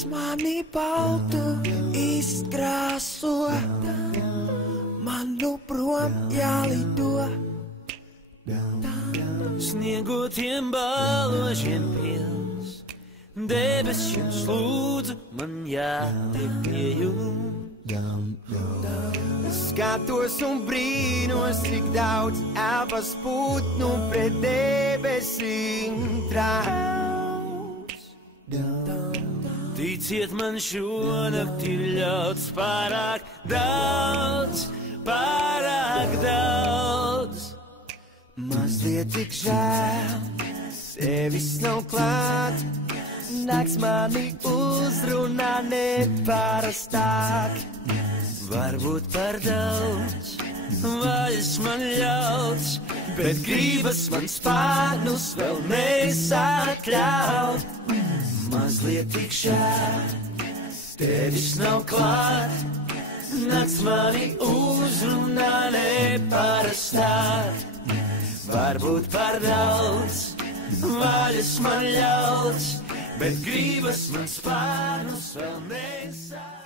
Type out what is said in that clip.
Nakts mani baltu izkrāso, man nu prom jālido. Sniegotiem baložiem pils, debes jums lūdzu, man jātiek pie jums. Skatos un brīnos, cik daudz elpas putnu pret debesīm trauc. Ticiet man, šonakt ir ļauts pārāk daudz, pārāk daudz. Mazliet tik žēl, sevis nav klāt, nakts mani uzrunā neparastāk. Varbūt par daudz, vaļas man ļauts, bet gribas man spārnus vēl nesatļaut. Mazliet tik žēl, tevis nav klāt, nakts mani uzrunā neparastāk. Varbūt par daudz, vaļas man ļauts, bet gribas man spārnus vēl nesatļaut.